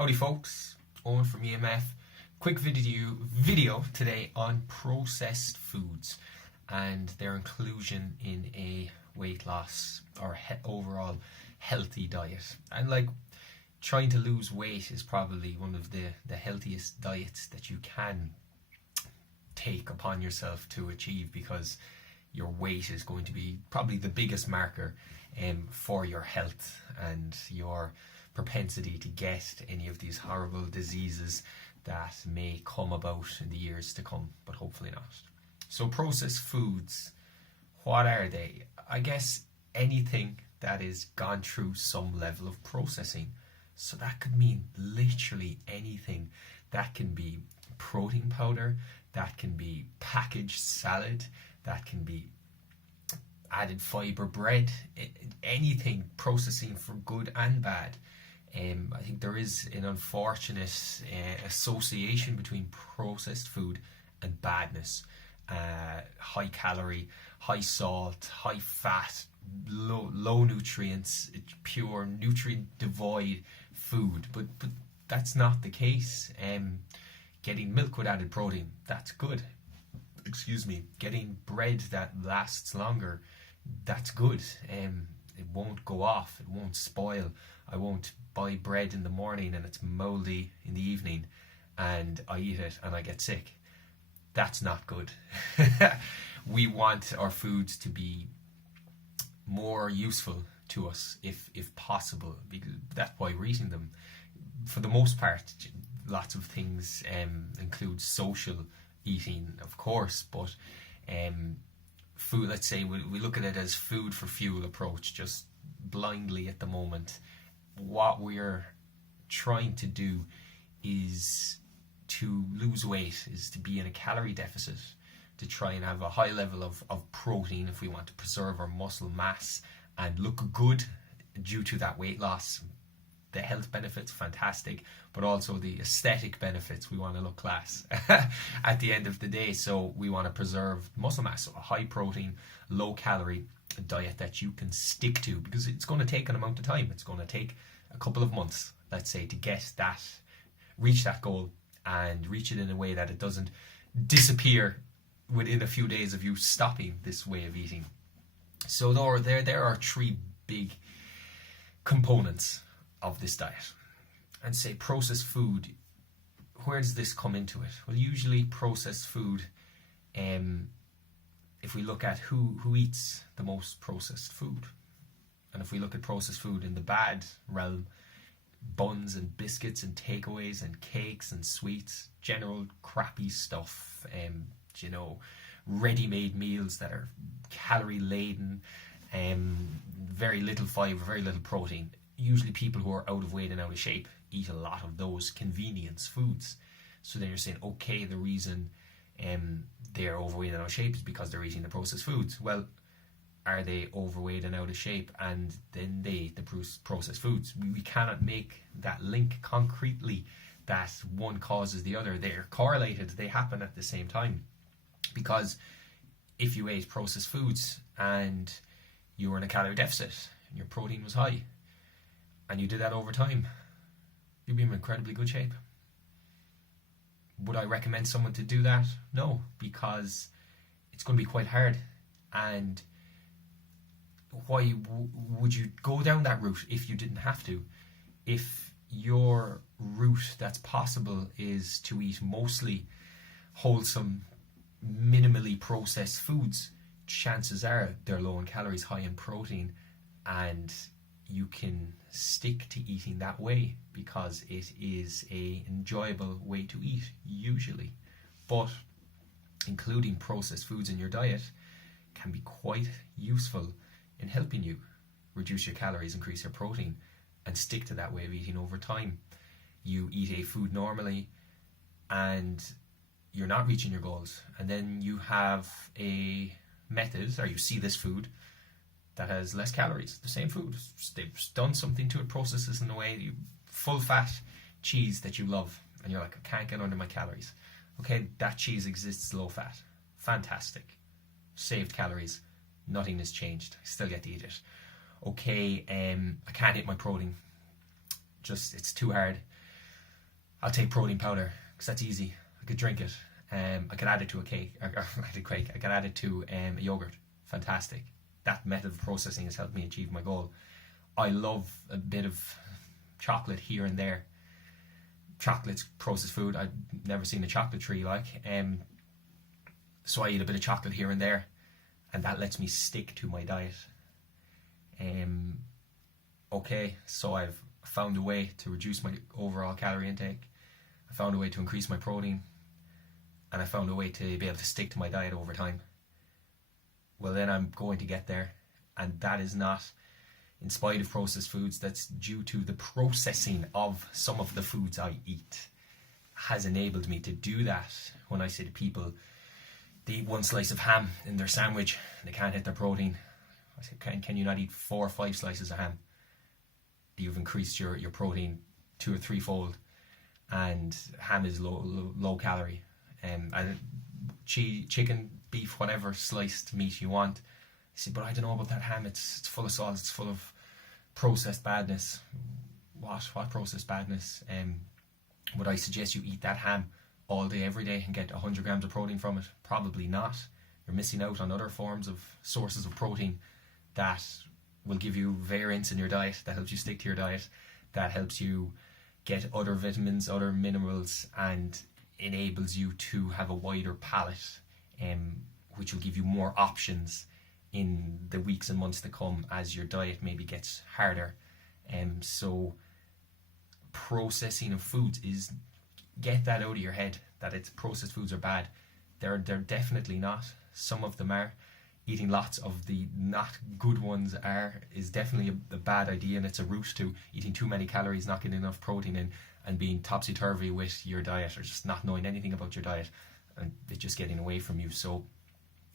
Howdy folks, Owen from EMF. Quick video today on processed foods and their inclusion in a weight loss or overall healthy diet. And trying to lose weight is probably one of the healthiest diets that you can take upon yourself to achieve, because your weight is going to be probably the biggest marker for your health and your propensity to get any of these horrible diseases that may come about in the years to come, but hopefully not. So processed foods, what are they? I guess anything that is gone through some level of processing. So that could mean literally anything. That can be protein powder, that can be packaged salad, that can be added fibre bread, anything processing for good and bad. I think there is an unfortunate association between processed food and badness. High calorie, high salt, high fat, low nutrients, pure nutrient devoid food. But that's not the case. Getting milk with added protein, that's good. Getting bread that lasts longer, that's good. It won't go off, it won't spoil. I won't buy bread in the morning and it's mouldy in the evening and I eat it and I get sick. That's not good. We want our foods to be more useful to us if possible, because that's why we're eating them. For the most part, lots of things include social eating, of course, but food, let's say we look at it as food for fuel approach, just blindly at the moment. What we're trying to do is to lose weight, is to be in a calorie deficit, to try and have a high level of protein if we want to preserve our muscle mass and look good due to that weight loss. The health benefits, fantastic, but also the aesthetic benefits. We want to look class at the end of the day. So we want to preserve muscle mass, so a high protein, low calorie diet that you can stick to, because it's going to take an amount of time. It's going to take a couple of months, let's say, to reach that goal and reach it in a way that it doesn't disappear within a few days of you stopping this way of eating. So there are three big components of this diet. And say processed food, where does this come into it? Well, usually processed food, if we look at who eats the most processed food, and if we look at processed food in the bad realm, buns and biscuits and takeaways and cakes and sweets, general crappy stuff, ready-made meals that are calorie laden, very little fibre, very little protein. Usually people who are out of weight and out of shape eat a lot of those convenience foods. So then you're saying, okay, the reason they're overweight and out of shape is because they're eating the processed foods. Well, are they overweight and out of shape and then they eat the processed foods? We cannot make that link concretely that one causes the other. They're correlated, they happen at the same time. Because if you ate processed foods and you were in a calorie deficit and your protein was high, and you did that over time, you'd be in incredibly good shape. Would I recommend someone to do that? No, because it's going to be quite hard. And why would you go down that route if you didn't have to? If your route that's possible is to eat mostly wholesome, minimally processed foods, chances are they're low in calories, high in protein, and you can stick to eating that way because it is a enjoyable way to eat usually. But including processed foods in your diet can be quite useful in helping you reduce your calories, increase your protein, and stick to that way of eating over time. You eat a food normally and you're not reaching your goals, and then you have a method, or you see this food that has less calories, the same food, they've done something to it, processes in a way, full fat cheese that you love, and you're like, I can't get under my calories. Okay, that cheese exists low fat, fantastic, saved calories, nothing has changed, I still get to eat it. Okay, I can't eat my protein, just it's too hard. I'll take protein powder because that's easy. I could drink it. I could add it to a cake. I could add it to a yogurt. Fantastic. That method of processing has helped me achieve my goal. I love a bit of chocolate here and there. Chocolate's processed food. I've never seen a chocolate tree like. So I eat a bit of chocolate here and there, and that lets me stick to my diet. Okay, so I've found a way to reduce my overall calorie intake. I found a way to increase my protein, and I found a way to be able to stick to my diet over time. Well, then I'm going to get there, and that is not in spite of processed foods. That's due to the processing of some of the foods I eat has enabled me to do that. When I say to people, they eat one slice of ham in their sandwich and they can't hit their protein, I say, can you not eat 4 or 5 slices of ham? You've increased your protein 2 or 3-fold, and ham is low calorie. And chicken, beef, whatever sliced meat you want. I say, but I don't know about that ham. It's full of salt. It's full of processed badness. What processed badness? Would I suggest you eat that ham all day, every day, and get 100 grams of protein from it? Probably not. You're missing out on other forms of sources of protein that will give you variance in your diet, that helps you stick to your diet, that helps you get other vitamins, other minerals, and enables you to have a wider palate, which will give you more options in the weeks and months to come as your diet maybe gets harder. So processing of foods is, get that out of your head, that it's processed foods are bad. They're definitely not. Some of them are. Eating lots of the not good ones is definitely a bad idea, and it's a route to eating too many calories, not getting enough protein in, and being topsy-turvy with your diet, or just not knowing anything about your diet, and it just getting away from you. So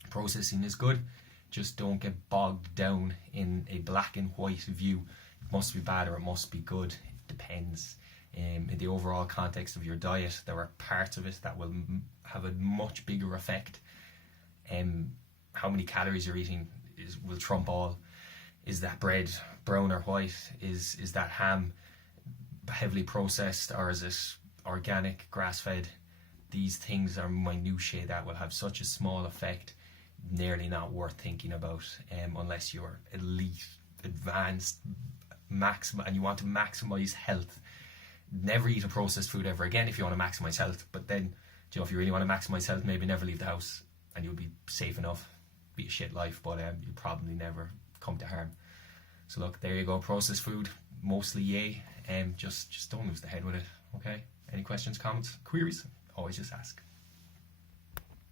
processing is good, just don't get bogged down in a black and white view. It must be bad or it must be good. It depends. In the overall context of your diet, there are parts of it that will have a much bigger effect. How many calories you're eating will trump all. Is that bread brown or white? Is that ham heavily processed, or is it organic, grass-fed? These things are minutiae that will have such a small effect, nearly not worth thinking about, unless you're elite, advanced, and you want to maximize health. Never eat a processed food ever again if you want to maximize health. But then, if you really want to maximize health, maybe never leave the house, and you'll be safe enough. Be a shit life, but you'll probably never come to harm. So look, there you go. Processed food, mostly yay. Just don't lose the head with it. Okay. Any questions, comments, queries? Always just ask.